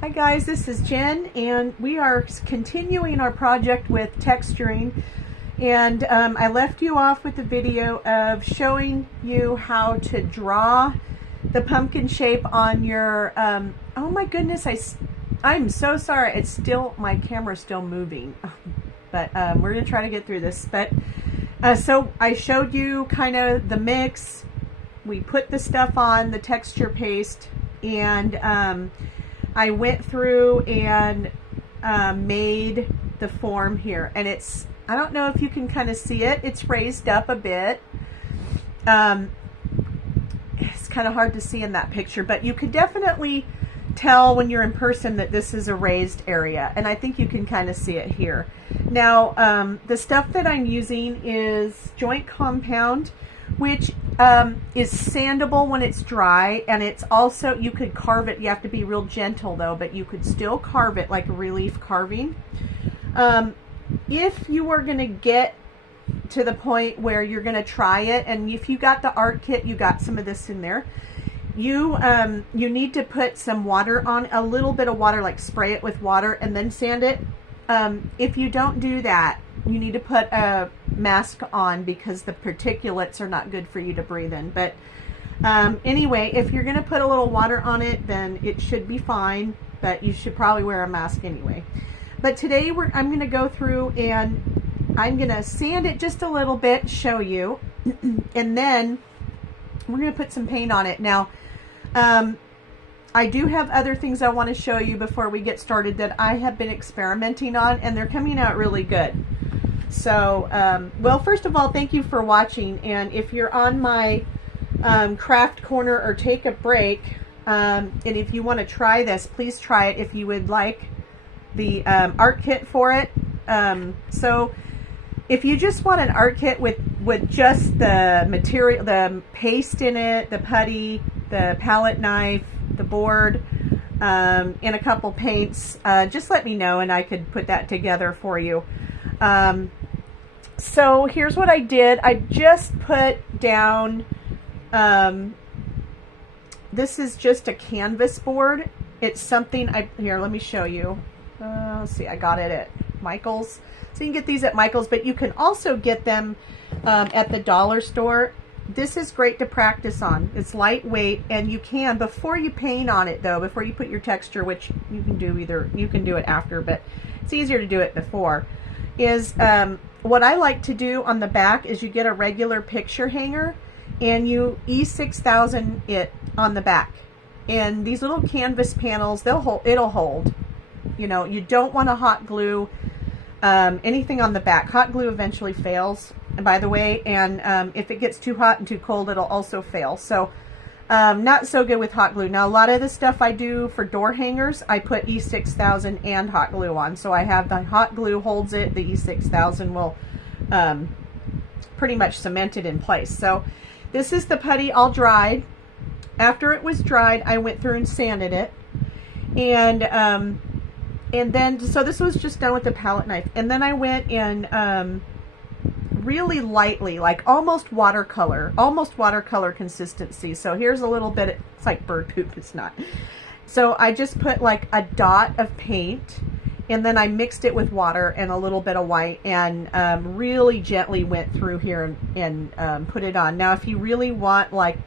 Hi guys, this is Jen and we are continuing our project with texturing, and I left you off with the video of showing you how to draw the pumpkin shape on your oh my goodness, I'm so sorry, it's still, my camera's still moving, but we're gonna try to get through this. But so I showed you kind of the mix. We put the stuff on the texture paste, and I went through and made the form here, and it's, I don't know if you can kind of see it, it's raised up a bit. It's kind of hard to see in that picture, but you could definitely tell when you're in person that this is a raised area, and I think you can kind of see it here. Now the stuff that I'm using is joint compound, which is sandable when it's dry, and it's also, you could carve it, you have to be real gentle though, but you could still carve it like a relief carving. If you are going to get to the point where you're going to try it, and if you got the art kit, you got some of this in there, you need to put some water on, a little bit of water, like spray it with water and then sand it. If you don't do that, you need to put a mask on because the particulates are not good for you to breathe in. But anyway, if you're going to put a little water on it, then it should be fine, but you should probably wear a mask anyway. But today I'm going to go through and I'm going to sand it just a little bit, show you, and then we're going to put some paint on it. Now, I do have other things I want to show you before we get started that I have been experimenting on, and they're coming out really good. So, well, first of all, thank you for watching, and if you're on my craft corner or take a break, and if you want to try this, please try it if you would like the art kit for it. So if you just want an art kit with just the material, the paste in it, the putty, the palette knife, the board, and a couple paints, just let me know and I could put that together for you. So here's what I did. I just put down, this is just a canvas board. It's something, here, let me show you. Let's see, I got it at Michael's. So you can get these at Michael's, but you can also get them at the dollar store. This is great to practice on. It's lightweight, and you can, before you paint on it though, before you put your texture, which you can do either, you can do it after, but it's easier to do it before, is what I like to do on the back is you get a regular picture hanger and you E6000 it on the back. And these little canvas panels, it'll hold. You know, you don't want to hot glue anything on the back. Hot glue eventually fails, by the way, and if it gets too hot and too cold, it'll also fail. So not so good with hot glue. Now, a lot of the stuff I do for door hangers, I put E6000 and hot glue on. So I have the hot glue holds it, the E6000 will pretty much cement it in place. So this is the putty all dried. After it was dried, I went through and sanded it, and then, so this was just done with the palette knife. And then I went in really lightly, like almost watercolor consistency. So here's a little bit, it's like bird poop, it's not. So I just put like a dot of paint, and then I mixed it with water and a little bit of white, and really gently went through here and put it on. Now, if you really want like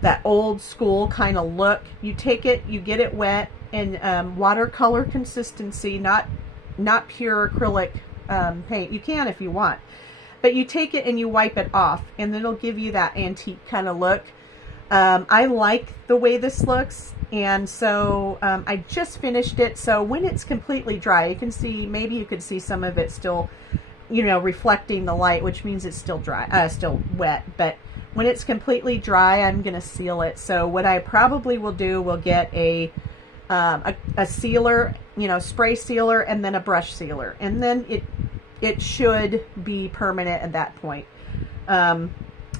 that old school kind of look, you take it, you get it wet, and watercolor consistency, not pure acrylic paint. You can if you want, but you take it and you wipe it off, and then it'll give you that antique kind of look. I like the way this looks, and so I just finished it. So when it's completely dry, you can see, maybe you could see some of it still, you know, reflecting the light, which means it's still dry, still wet. But when it's completely dry, I'm gonna seal it. So what I probably will do, we'll get a sealer, you know, spray sealer, and then a brush sealer, and then it should be permanent at that point.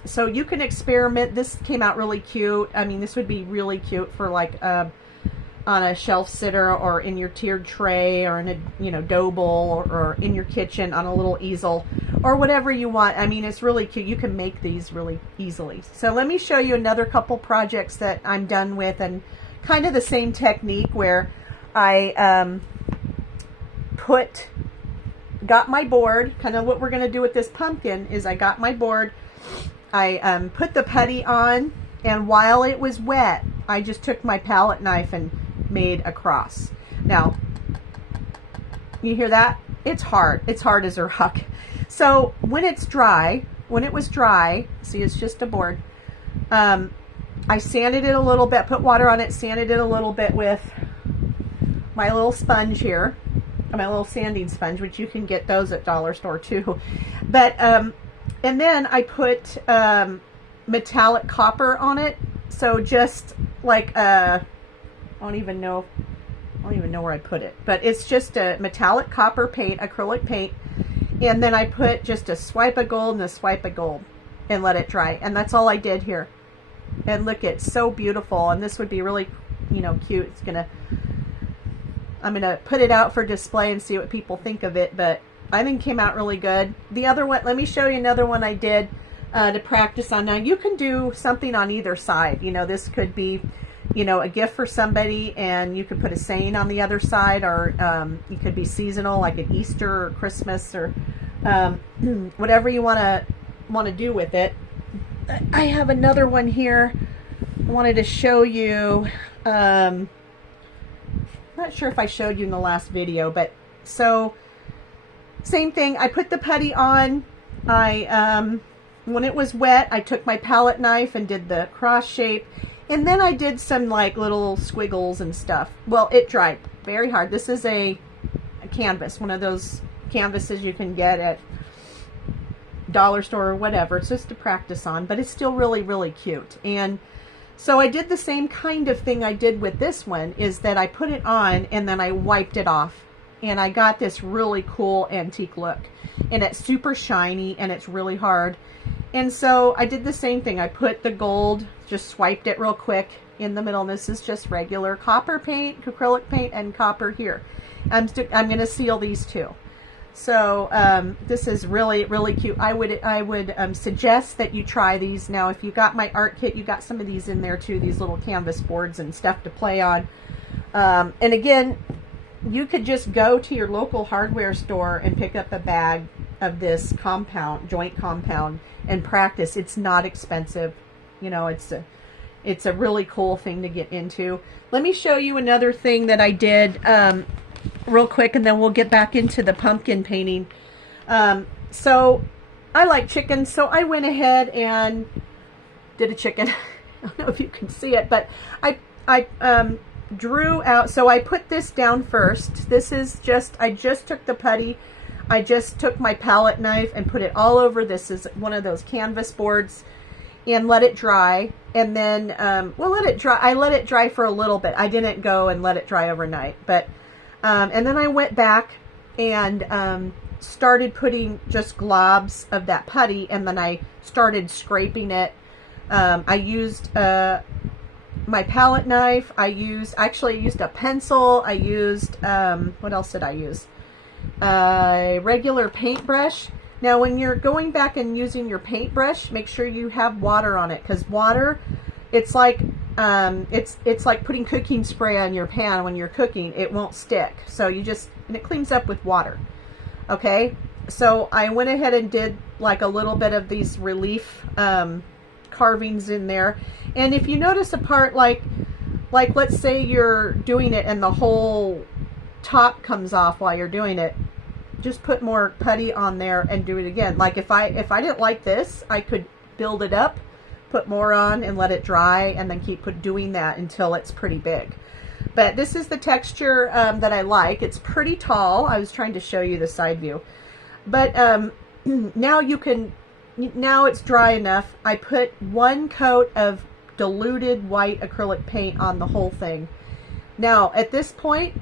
So you can experiment. This came out really cute. I mean, this would be really cute for like on a shelf sitter, or in your tiered tray, or in a, you know, dough bowl, or in your kitchen on a little easel, or whatever you want. I mean, it's really cute. You can make these really easily. So let me show you another couple projects that I'm done with, and kind of the same technique where I got my board. Kind of what we're going to do with this pumpkin is I got my board. I put the putty on, and while it was wet, I just took my palette knife and made a cross. Now, you hear that? It's hard. It's hard as a rock. So when it's dry, when it was dry, see, it's just a board. I sanded it a little bit, put water on it, sanded it a little bit with my little sponge here, my little sanding sponge, which you can get those at dollar store too. But and then I put metallic copper on it. So just like I don't even know where I put it, but it's just a metallic copper paint, acrylic paint. And then I put just a swipe of gold and a swipe of gold and let it dry. And that's all I did here. And look, it's so beautiful. And this would be really, cute. I'm gonna put it out for display and see what people think of it, but I think it came out really good. The other one, let me show you another one I did to practice on. Now you can do something on either side. This could be, a gift for somebody, and you could put a saying on the other side, or you could be seasonal, like at Easter or Christmas, or whatever you want to do with it. I have another one here I wanted to show you. Not sure if I showed you in the last video, but so same thing. I put the putty on. When it was wet, I took my palette knife and did the cross shape, and then I did some like little squiggles and stuff. Well, it dried very hard. This is a canvas, one of those canvases you can get at dollar store or whatever. It's just to practice on, but it's still really, really cute. And so I did the same kind of thing I did with this one, is that I put it on and then I wiped it off, and I got this really cool antique look, and it's super shiny and it's really hard. And so I did the same thing. I put the gold, just swiped it real quick in the middle, and this is just regular copper paint, acrylic paint, and copper here. I'm going to seal these two. So this is really, really cute. I would suggest that you try these. Now, if you got my art kit, you got some of these in there too, these little canvas boards and stuff to play on. And again, you could just go to your local hardware store and pick up a bag of this compound, joint compound, and practice. It's not expensive. It's a really cool thing to get into. Let me show you another thing that I did real quick, and then we'll get back into the pumpkin painting. So I like chicken, so I went ahead and did a chicken. I don't know if you can see it, but I drew out. So I put this down first. This is just, I just took the putty, I just took my palette knife and put it all over. This is one of those canvas boards, and let it dry. And then let it dry. I let it dry for a little bit. I didn't go and let it dry overnight, but and then I went back and started putting just globs of that putty, and then I started scraping it. I used my palette knife. I used a pencil. I used, what else did I use? A regular paintbrush. Now, when you're going back and using your paintbrush, make sure you have water on it, because water, it's like it's like putting cooking spray on your pan when you're cooking. It won't stick. So and it cleans up with water. Okay, so I went ahead and did like a little bit of these relief carvings in there. And if you notice a part, like let's say you're doing it and the whole top comes off while you're doing it, just put more putty on there and do it again. Like if I didn't like this, I could build it up, put more on, and let it dry, and then keep doing that until it's pretty big. But this is the texture that I like. It's pretty tall. I was trying to show you the side view, but now it's dry enough. I put one coat of diluted white acrylic paint on the whole thing. Now at this point,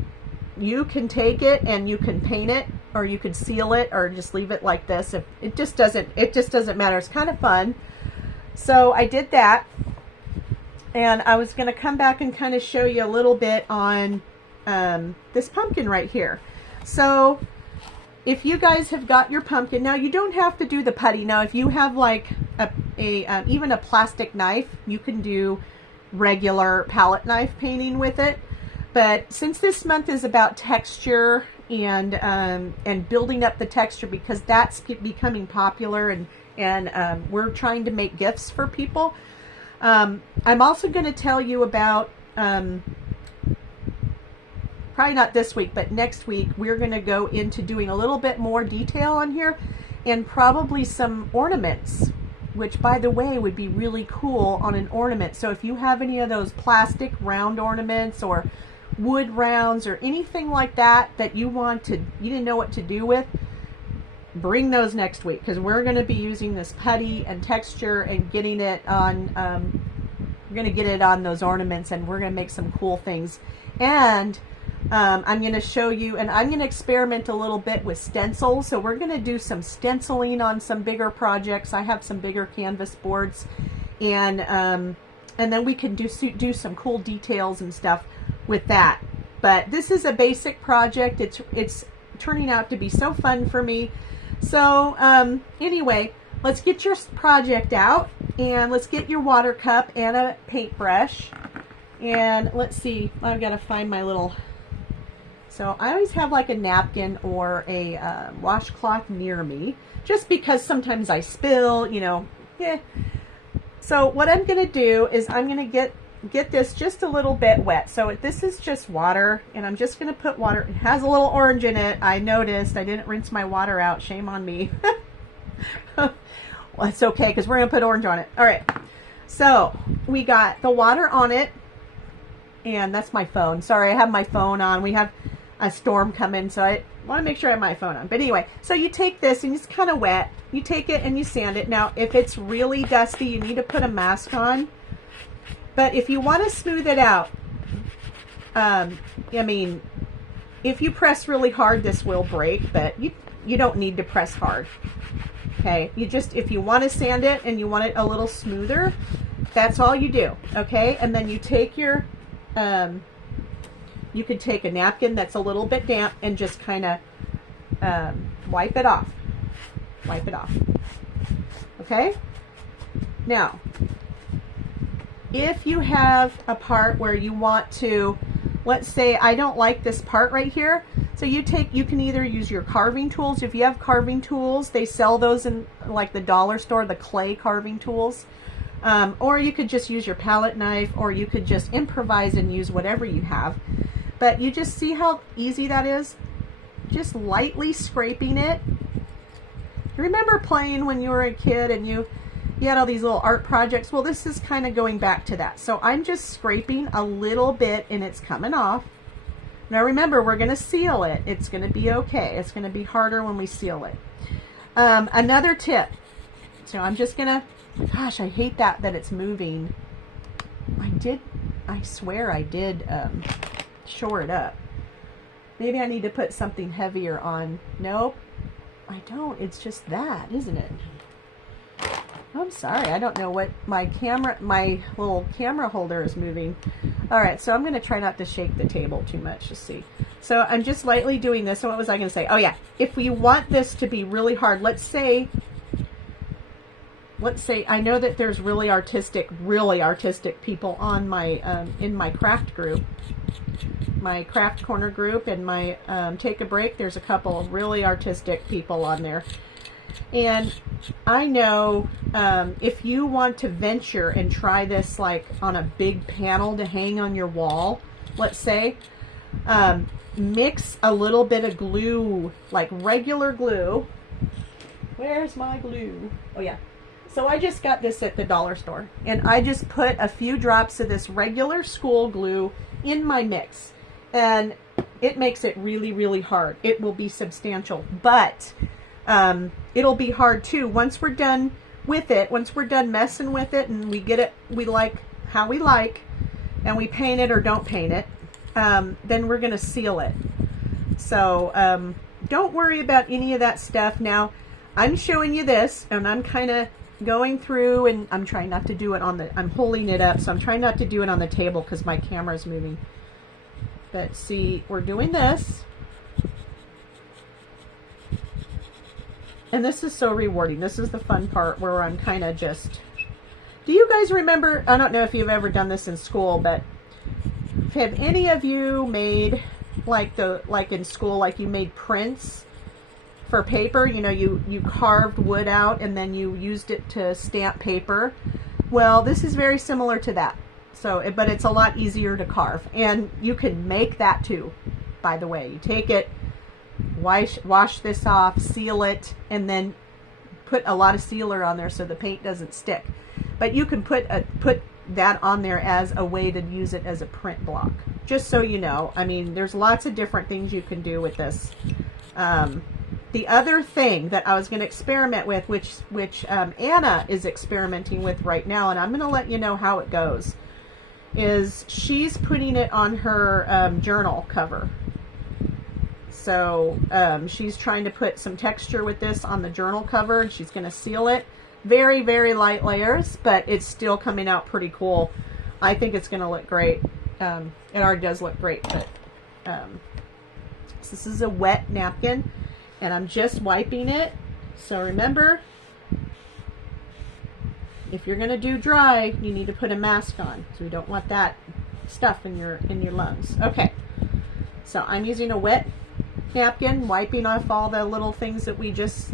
you can take it and you can paint it, or you could seal it, or just leave it like this. If it just doesn't matter. It's kind of fun. So I did that, and I was going to come back and kind of show you a little bit on this pumpkin right here. So if you guys have got your pumpkin, now you don't have to do the putty. Now if you have like even a plastic knife, you can do regular palette knife painting with it. But since this month is about texture and building up the texture, because that's becoming popular, and we're trying to make gifts for people, I'm also going to tell you about, probably not this week, but next week, we're going to go into doing a little bit more detail on here, and probably some ornaments, which, by the way, would be really cool on an ornament. So if you have any of those plastic round ornaments or wood rounds or anything like that that you didn't know what to do with, bring those next week, because we're going to be using this putty and texture and getting it on, we're going to get it on those ornaments, and we're going to make some cool things. And I'm going to show you, and I'm going to experiment a little bit with stencils. So we're going to do some stenciling on some bigger projects. I have some bigger canvas boards, and then we can do some cool details and stuff with that. But this is a basic project. It's turning out to be so fun for me. So anyway, let's get your project out, and let's get your water cup and a paintbrush. And let's see, I've got to find my little, so I always have like a napkin or a washcloth near me, just because sometimes I spill, you know. So what I'm going to do is I'm going to get this just a little bit wet. So this is just water, and I'm just going to put water. It has a little orange in it. I noticed I didn't rinse my water out. Shame on me. Well, it's okay, because we're going to put orange on it. All right. So we got the water on it, and that's my phone. Sorry, I have my phone on. We have a storm coming, so I want to make sure I have my phone on. But anyway, so you take this, and it's kind of wet. You take it and you sand it. Now, if it's really dusty, you need to put a mask on. But if you want to smooth it out, I mean, if you press really hard, this will break, but you don't need to press hard. Okay, you just, if you want to sand it and you want it a little smoother, that's all you do. Okay, and then you take your, you could take a napkin that's a little bit damp and just kind of wipe it off. Wipe it off. Okay, now, if you have a part where you want to, let's say I don't like this part right here, so you can either use your carving tools. If you have carving tools, they sell those in like the dollar store, the clay carving tools, or you could just use your palette knife, or you could just improvise and use whatever you have. But you just see how easy that is, just lightly scraping it. You remember playing when you were a kid and you had all these little art projects? Well, this is kind of going back to that. So I'm just scraping a little bit, and it's coming off. Now remember, we're going to seal it. It's going to be okay. It's going to be harder when we seal it. Another tip. So I'm just going to, gosh, I hate that it's moving. I swear I did shore it up. Maybe I need to put something heavier on. Nope, I don't. It's just that, isn't it? I'm sorry, I don't know what my little camera holder is moving. All right, so I'm going to try not to shake the table too much to see. So I'm just lightly doing this. So what was I going to say? Oh yeah, if we want this to be really hard, let's say I know that there's really artistic people on my in my craft group, my craft corner group, and my take a break. There's a couple of really artistic people on there. And I know if you want to venture and try this like on a big panel to hang on your wall, let's say, mix a little bit of glue, like regular glue. Where's my glue? Oh yeah. So I just got this at the dollar store, and I just put a few drops of this regular school glue in my mix, and it makes it really, really hard. It will be substantial, but it'll be hard too once we're done with it, once we're done messing with it and we get it, we like how we like, and we paint it or don't paint it, then we're going to seal it. So don't worry about any of that stuff. Now I'm showing you this, and I'm kind of going through, and I'm trying not to do it on the, I'm holding it up, so I'm trying not to do it on the table because my camera is moving. But see, we're doing this. And this is so rewarding. This is the fun part where I'm kind of just, do you guys remember, I don't know if you've ever done this in school, but have any of you made like in school, like you made prints for paper? You know, you carved wood out and then you used it to stamp paper. Well, this is very similar to that. So, but it's a lot easier to carve, and you can make that too, by the way. You take it, wash this off, seal it, and then put a lot of sealer on there so the paint doesn't stick. But you can put that on there as a way to use it as a print block. Just so you know, I mean, there's lots of different things you can do with this. The other thing that I was going to experiment with, which Anna is experimenting with right now, and I'm going to let you know how it goes, is she's putting it on her journal cover. So she's trying to put some texture with this on the journal cover, and she's going to seal it. Very, very light layers, but it's still coming out pretty cool. I think it's going to look great. It already does look great, but so this is a wet napkin, and I'm just wiping it. So remember, if you're going to do dry, you need to put a mask on. So we don't want that stuff in your lungs. Okay. So I'm using a wet napkin, wiping off all the little things that we just,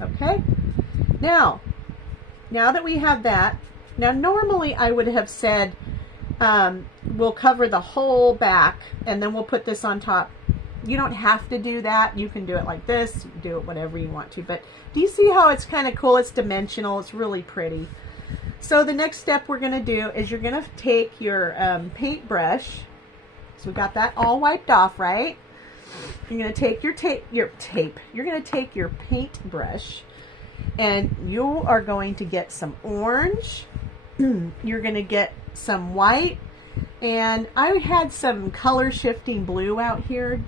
okay. Now that we have that, now normally I would have said, we'll cover the whole back and then we'll put this on top. You don't have to do that. You can do it like this, you can do it whatever you want to, but do you see how it's kind of cool? It's dimensional, it's really pretty. So the next step we're going to do is you're going to take your paintbrush. So we got that all wiped off, right? You're going to take your you're going to take your paintbrush, and you are going to get some orange. You're going to get some white, and I had some color shifting blue out here,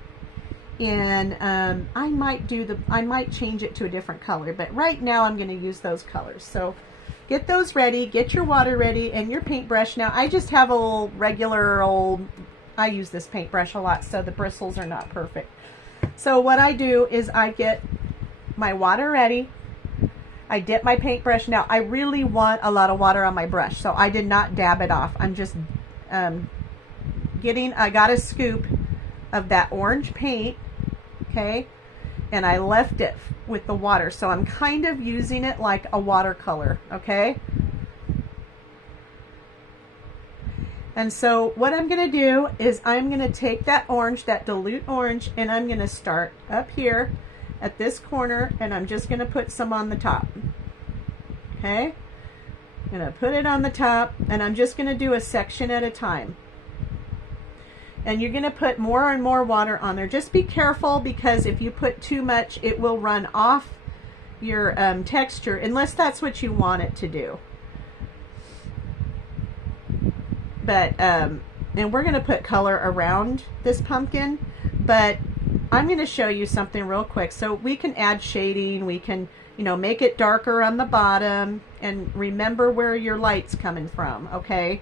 and I might change it to a different color, but right now I'm going to use those colors. So get those ready, get your water ready, and your paintbrush. Now I just have a little regular old, I use this paintbrush a lot, so the bristles are not perfect. So what I do is I get my water ready, I dip my paintbrush. Now I really want a lot of water on my brush, so I did not dab it off. I'm just I got a scoop of that orange paint, okay, and I left it with the water, so I'm kind of using it like a watercolor, okay. And so what I'm going to do is I'm going to take that orange, that dilute orange, and I'm going to start up here at this corner, and I'm just going to put some on the top. Okay? I'm going to put it on the top, and I'm just going to do a section at a time. And you're going to put more and more water on there. Just be careful, because if you put too much, it will run off your texture, unless that's what you want it to do. But and we're going to put color around this pumpkin, but I'm going to show you something real quick. So we can add shading, we can, you know, make it darker on the bottom, and remember where your light's coming from, okay?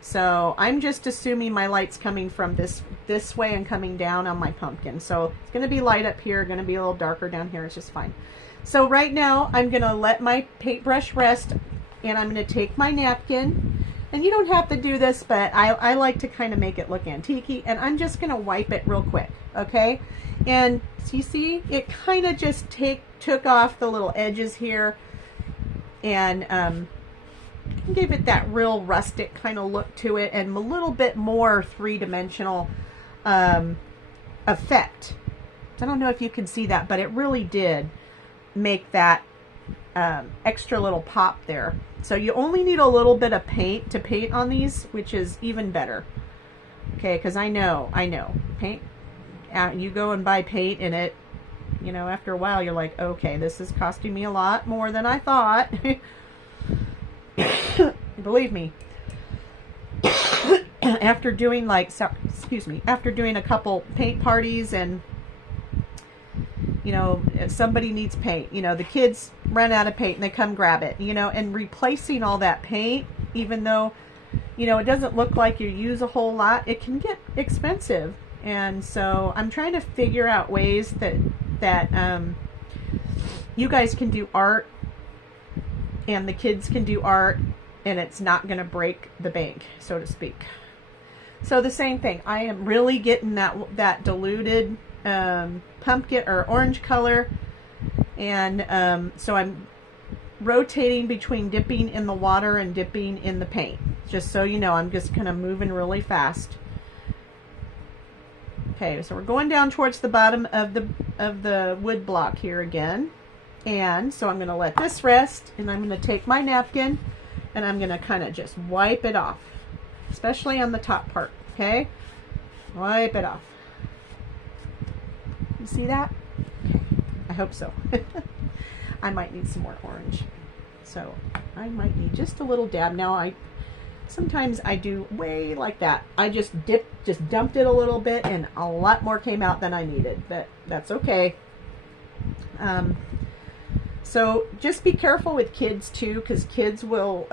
So I'm just assuming my light's coming from this way and coming down on my pumpkin. So it's going to be light up here, going to be a little darker down here. It's just fine. So right now I'm going to let my paintbrush rest, and I'm going to take my napkin. And you don't have to do this, but I like to kind of make it look antique-y, and I'm just going to wipe it real quick, okay? And so you see, it kind of just took off the little edges here, and gave it that real rustic kind of look to it, and a little bit more three-dimensional effect. I don't know if you can see that, but it really did make that extra little pop there. So you only need a little bit of paint to paint on these, which is even better. Okay, because I know, paint, you go and buy paint, and it, you know, after a while you're like, okay, this is costing me a lot more than I thought. Believe me, after doing after doing a couple paint parties, and you know, if somebody needs paint, you know, the kids run out of paint and they come grab it, you know, and replacing all that paint, even though, you know, it doesn't look like you use a whole lot, it can get expensive. And so I'm trying to figure out ways that you guys can do art, and the kids can do art, and it's not going to break the bank, so to speak. So the same thing. I am really getting that diluted pumpkin or orange color, and so I'm rotating between dipping in the water and dipping in the paint. Just so you know, I'm just kind of moving really fast. Okay, so we're going down towards the bottom of the wood block here again. And so I'm going to let this rest, and I'm going to take my napkin and I'm going to kind of just wipe it off, especially on the top part. Okay, wipe it off. You see that? Okay. I hope so. I might need some more orange, so I might need just a little dab. Now sometimes I do way like that. I just dumped it a little bit, and a lot more came out than I needed, but that's okay. So just be careful with kids too, because kids will,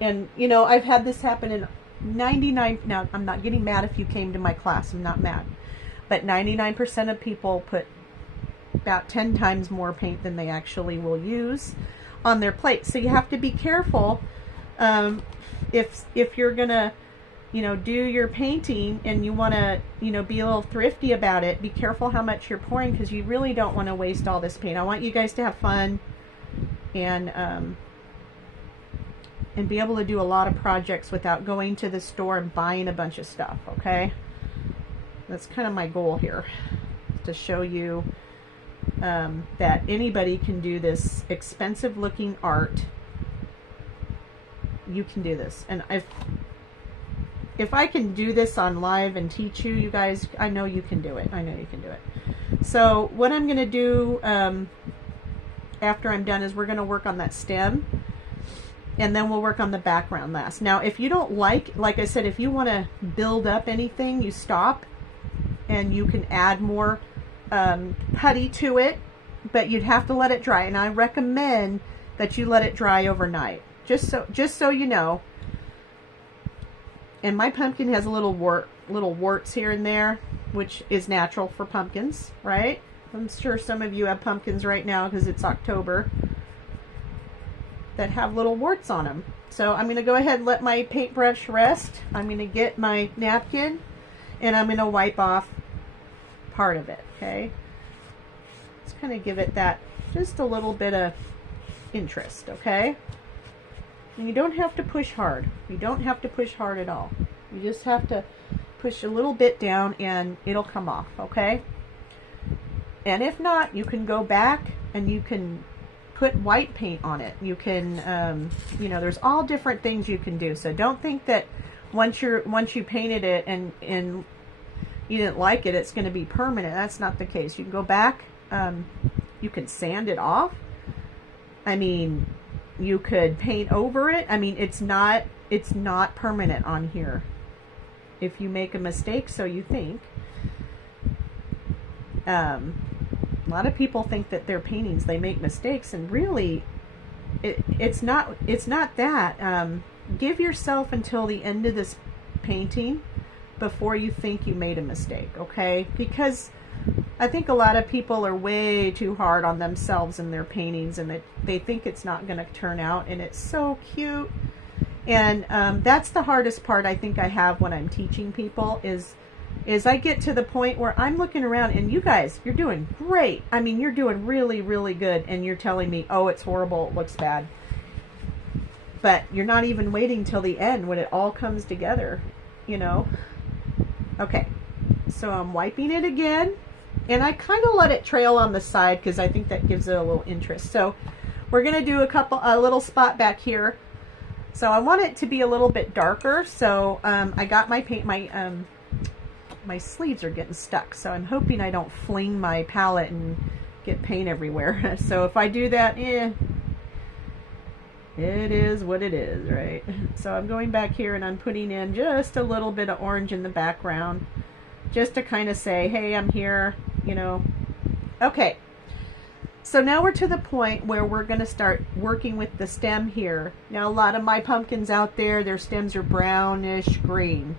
and you know, I've had this happen in 99, now I'm not getting mad if you came to my class, I'm not mad, but 99% of people put about 10 times more paint than they actually will use on their plate. So you have to be careful. If you're gonna, you know, do your painting and you want to, you know, be a little thrifty about it, be careful how much you're pouring, because you really don't want to waste all this paint. I want you guys to have fun and be able to do a lot of projects without going to the store and buying a bunch of stuff. Okay, that's kind of my goal here, to show you that anybody can do this expensive looking art. You can do this, and if I can do this on live and teach you guys, I know you can do it. I know you can do it. So what I'm going to do after I'm done is we're going to work on that stem, and then we'll work on the background last. Now, if you don't like I said, if you want to build up anything, you stop, and you can add more putty to it, but you'd have to let it dry. And I recommend that you let it dry overnight, just so you know. And my pumpkin has a little warts here and there, which is natural for pumpkins, right? I'm sure some of you have pumpkins right now, because it's October, that have little warts on them. So I'm going to go ahead and let my paintbrush rest. I'm going to get my napkin, and I'm going to wipe off part of it, okay? Let's kind of give it that, just a little bit of interest, okay? And you don't have to push hard. You don't have to push hard at all. You just have to push a little bit down and it'll come off, okay? And if not, you can go back and you can put white paint on it. You can, you know, there's all different things you can do. So don't think that once you painted it and you didn't like it, it's going to be permanent. That's not the case. You can go back. You can sand it off. I mean, you could paint over it. I mean, it's not permanent on here. If you make a mistake, so you think. A lot of people think that their paintings, they make mistakes, and really it's not that. Give yourself until the end of this painting before you think you made a mistake, okay? Because I think a lot of people are way too hard on themselves in their paintings, and they think it's not going to turn out, and it's so cute. And that's the hardest part I think I have when I'm teaching people is I get to the point where I'm looking around, and you guys, you're doing great. I mean, you're doing really, really good, and you're telling me, oh, it's horrible, it looks bad. But you're not even waiting till the end when it all comes together, you know? Okay, so I'm wiping it again, and I kind of let it trail on the side because I think that gives it a little interest. So we're going to do a little spot back here. So I want it to be a little bit darker, so I got my paint, my sleeves are getting stuck, so I'm hoping I don't fling my palette and get paint everywhere. So if I do that, it is what it is, right? So I'm going back here and I'm putting in just a little bit of orange in the background, just to kind of say, hey, I'm here, you know. Okay, so now we're to the point where we're going to start working with the stem here. Now, a lot of my pumpkins out there, their stems are brownish green.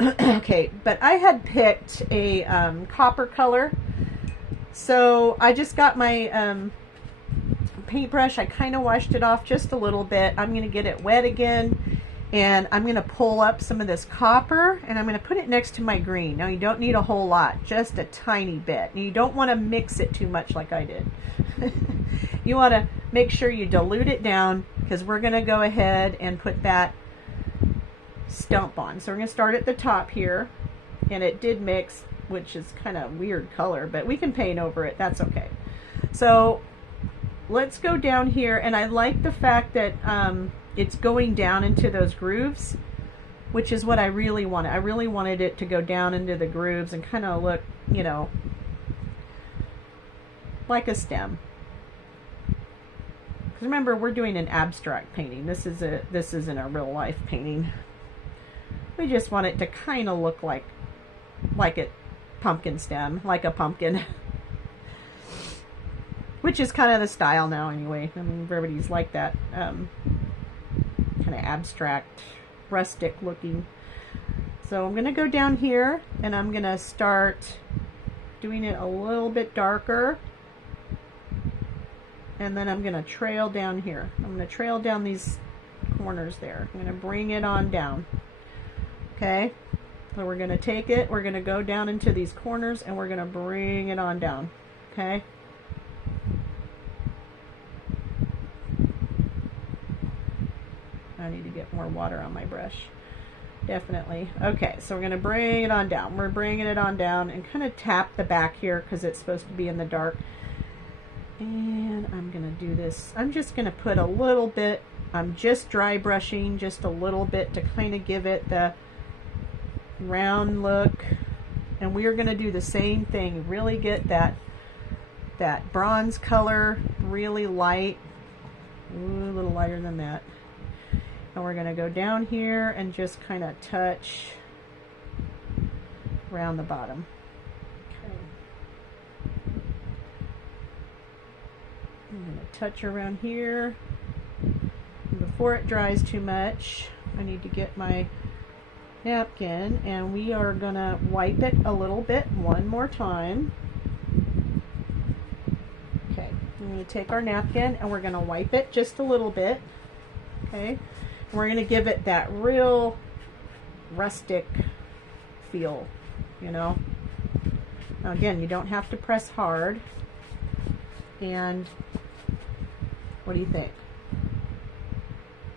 Okay, but I had picked a copper color, so I just got my paintbrush. I kind of washed it off just a little bit. I'm going to get it wet again, And I'm going to pull up some of this copper and I'm going to put it next to my green. Now you don't need a whole lot, just a tiny bit. And you don't want to mix it too much like I did. You want to make sure you dilute it down, because we're going to go ahead and put that stump on. So we're going to start at the top here, and it did mix, which is kind of weird color, but we can paint over it. That's okay. So let's go down here, and I like the fact that it's going down into those grooves, which is what I really wanted. I really wanted it to go down into the grooves and kind of look, you know, like a stem. Because remember, we're doing an abstract painting. This isn't a real life painting. We just want it to kind of look like a pumpkin stem, like a pumpkin. Which is kind of the style now anyway. I mean, everybody's like that kind of abstract, rustic looking. So I'm going to go down here and I'm going to start doing it a little bit darker. And then I'm going to trail down here. I'm going to trail down these corners there. I'm going to bring it on down. Okay? So we're going to take it, we're going to go down into these corners and we're going to bring it on down. Okay? I need to get more water on my brush. Definitely. Okay, so we're going to bring it on down. We're bringing it on down and kind of tap the back here because it's supposed to be in the dark. And I'm going to do this. I'm just going to put a little bit. I'm just dry brushing just a little bit to kind of give it the round look. And we are going to do the same thing. Really get that bronze color really light. Ooh, a little lighter than that. And we're going to go down here and just kind of touch around the bottom. Okay. I'm going to touch around here. And before it dries too much, I need to get my napkin, and we are going to wipe it a little bit one more time. Okay, I'm going to take our napkin and we're going to wipe it just a little bit. Okay. We're going to give it that real rustic feel, you know. Now again, you don't have to press hard. And what do you think?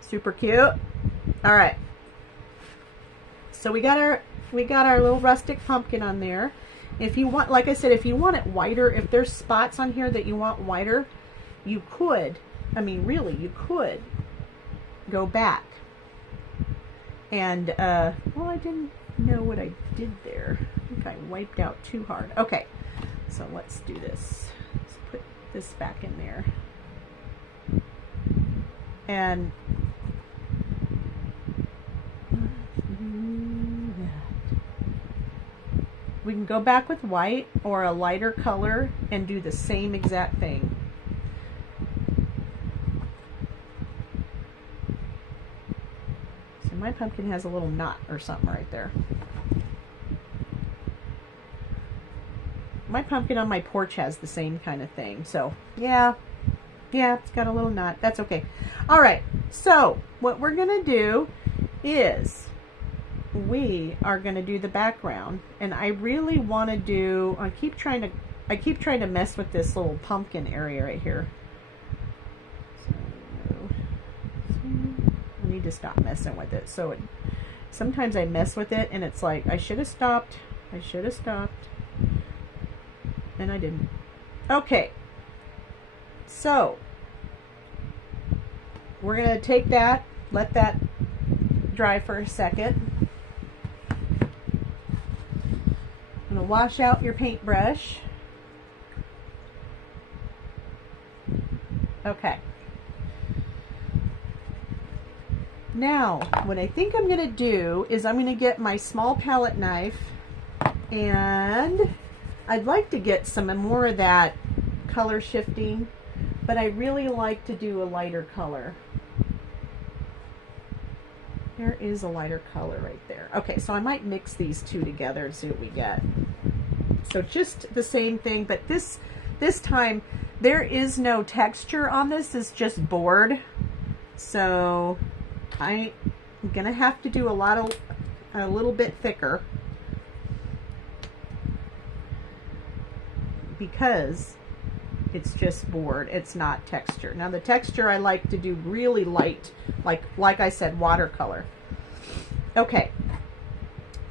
Super cute. All right. So we got our little rustic pumpkin on there. If you want, like I said, if you want it whiter, if there's spots on here that you want whiter, you could. I mean, really, you could go back and well, I didn't know what I did there. I think I wiped out too hard. Okay, so let's do this. Let's put this back in there, and we can go back with white or a lighter color and do the same exact thing. My pumpkin has a little knot or something right there. My pumpkin on my porch has the same kind of thing. So, yeah, it's got a little knot. That's okay. All right, so what we're going to do is we are going to do the background. And I really want to do, I keep trying to mess with this little pumpkin area right here. To stop messing with it. So sometimes I mess with it and it's like I should have stopped, and I didn't. Okay, so we're gonna take that, let that dry for a second. I'm gonna wash out your paintbrush. Okay. Now, what I think I'm going to do is I'm going to get my small palette knife, and I'd like to get some more of that color shifting, but I really like to do a lighter color. There is a lighter color right there. Okay, so I might mix these two together and see what we get. So just the same thing, but this time there is no texture on this. It's just board. So I'm I'm gonna have to do a little bit thicker because it's just board, it's not texture. Now the texture I like to do really light, like I said, watercolor. Okay,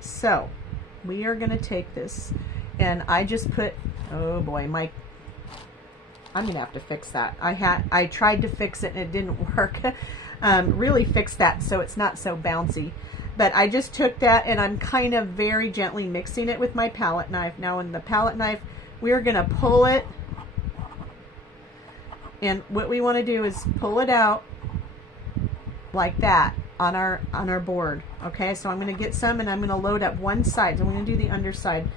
so we are gonna take this, and I just put, oh boy, I'm gonna have to fix that. I tried to fix it and it didn't work. Really fix that so it's not so bouncy. But I just took that and I'm kind of very gently mixing it with my palette knife. Now in the palette knife, we're gonna pull it, and what we want to do is pull it out like that on our board. Okay, so I'm going to get some and I'm going to load up one side. So I'm going to do the underside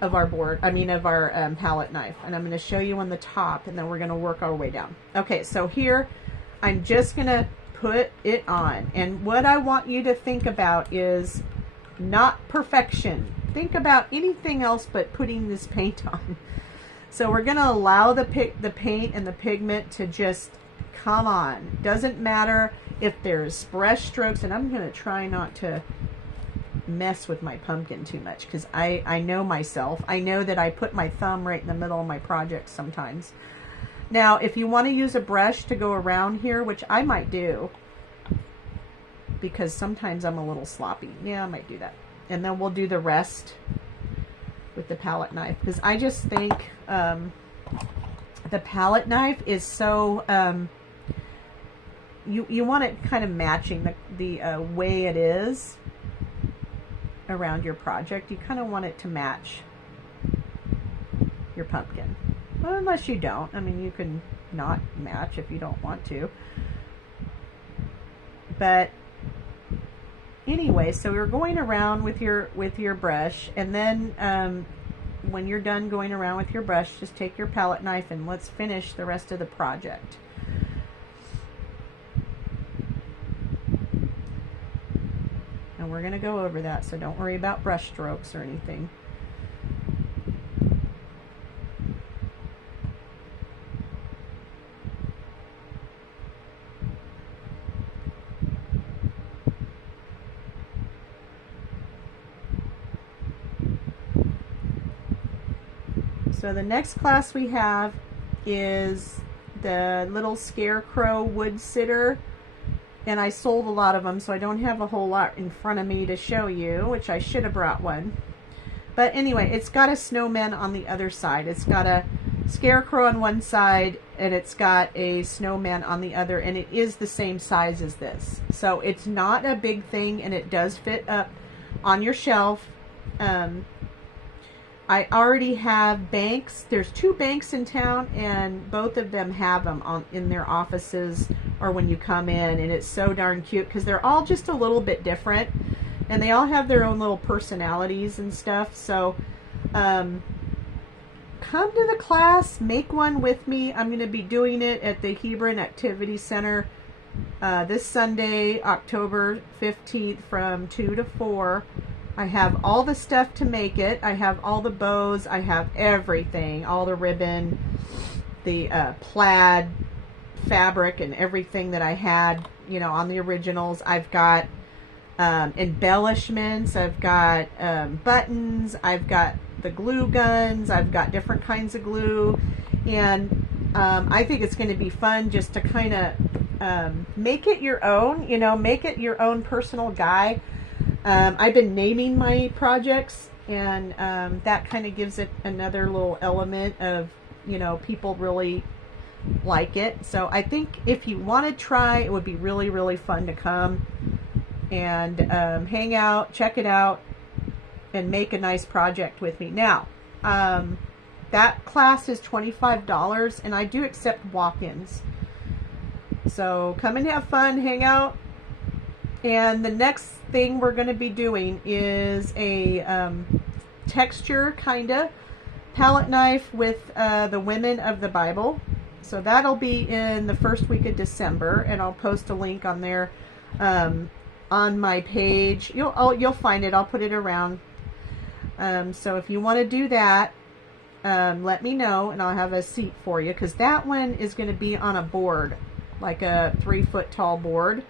of our board, of our palette knife, and I'm going to show you on the top, and then we're going to work our way down. Okay, so here I'm just going to put it on, and what I want you to think about is not perfection. Think about anything else but putting this paint on. So we're going to allow the paint and the pigment to just come on. Doesn't matter if there's brush strokes, and I'm going to try not to mess with my pumpkin too much because I know myself. I know that I put my thumb right in the middle of my project sometimes. Now, if you want to use a brush to go around here, which I might do, because sometimes I'm a little sloppy. Yeah, I might do that. And then we'll do the rest with the palette knife, because I just think the palette knife is so you want it kind of matching the way it is around your project. You kind of want it to match your pumpkin, well, unless you don't. I mean, you can not match if you don't want to, but anyway, so you're going around with your brush, and then when you're done going around with your brush, just take your palette knife and let's finish the rest of the project. And we're going to go over that, so don't worry about brush strokes or anything. So the next class we have is the little scarecrow wood sitter, and I sold a lot of them, so I don't have a whole lot in front of me to show you, which I should have brought one. But anyway, it's got a snowman on the other side. It's got a scarecrow on one side and it's got a snowman on the other, and it is the same size as this. So it's not a big thing, and it does fit up on your shelf. I already have banks. There's 2 banks in town, and both of them have them in their offices or when you come in, and it's so darn cute because they're all just a little bit different, and they all have their own little personalities and stuff. So come to the class, make one with me. I'm going to be doing it at the Hebron Activity Center this Sunday, October 15th from 2 to 4. I have all the stuff to make it. I have all the bows. I have everything, all the ribbon, the plaid fabric, and everything that I had, on the originals. I've got embellishments. I've got buttons. I've got the glue guns. I've got different kinds of glue, and I think it's going to be fun just to kind of make it your own. Make it your own personal guide. I've been naming my projects, and that kind of gives it another little element of, people really like it. So I think if you want to try, it would be really, really fun to come and hang out, check it out, and make a nice project with me. Now, that class is $25, and I do accept walk-ins. So come and have fun, hang out. And the next thing we're going to be doing is a texture kind of palette knife with the women of the Bible. So that'll be in the first week of December, and I'll post a link on there on my page. You'll find it. I'll put it around. So if you want to do that, let me know, and I'll have a seat for you, because that one is going to be on a board, like a 3-foot tall board.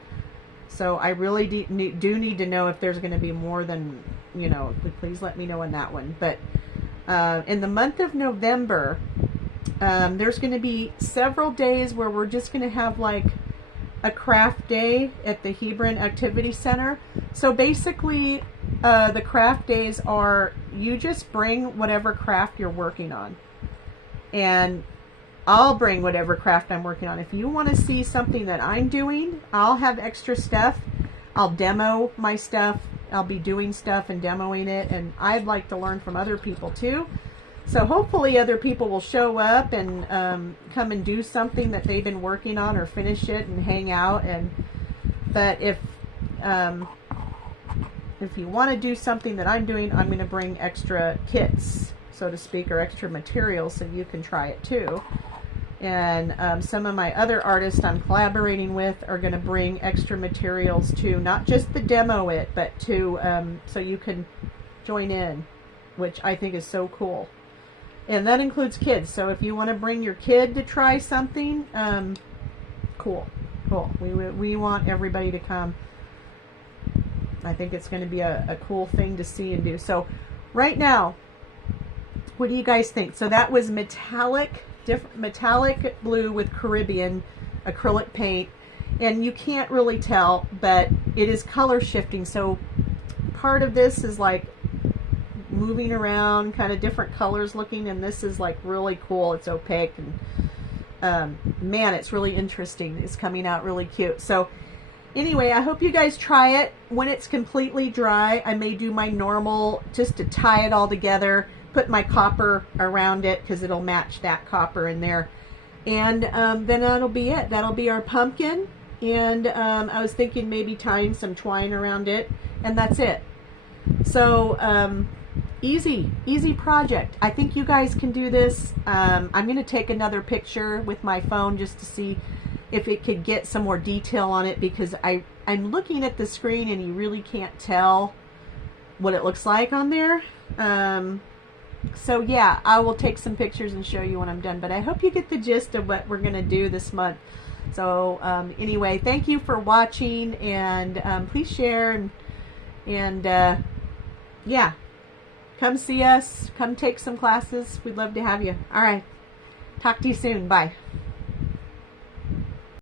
So I really do need to know if there's going to be more than, you know, please let me know on that one. But in the month of November, there's going to be several days where we're just going to have like a craft day at the Hebron Activity Center. So basically, the craft days are, you just bring whatever craft you're working on. And I'll bring whatever craft I'm working on. If you want to see something that I'm doing, I'll have extra stuff. I'll demo my stuff. I'll be doing stuff and demoing it. And I'd like to learn from other people too. So hopefully other people will show up and come and do something that they've been working on, or finish it and hang out. But if you want to do something that I'm doing, I'm going to bring extra kits, so to speak, or extra materials so you can try it too. And some of my other artists I'm collaborating with are going to bring extra materials too, not just to demo it, but to so you can join in, which I think is so cool. And that includes kids. So if you want to bring your kid to try something, cool. We want everybody to come. I think it's going to be a cool thing to see and do. So right now, what do you guys think? So that was metallic blue with Caribbean acrylic paint, and you can't really tell, but it is color shifting. So part of this is like moving around, kind of different colors looking, and this is like really cool. It's opaque, and man, it's really interesting. It's coming out really cute. So anyway, I hope you guys try it. When it's completely dry, I may do my normal, just to tie it all together, put my copper around it because it'll match that copper in there. And then that'll be it. That'll be our pumpkin. And I was thinking maybe tying some twine around it, and that's it. So easy project. I think you guys can do this. I'm going to take another picture with my phone just to see if it could get some more detail on it, because I'm looking at the screen and you really can't tell what it looks like on there. So yeah, I will take some pictures and show you when I'm done, but I hope you get the gist of what we're going to do this month. So anyway, thank you for watching, and please share, and yeah, come see us, come take some classes. We'd love to have you. All right, talk to you soon. Bye.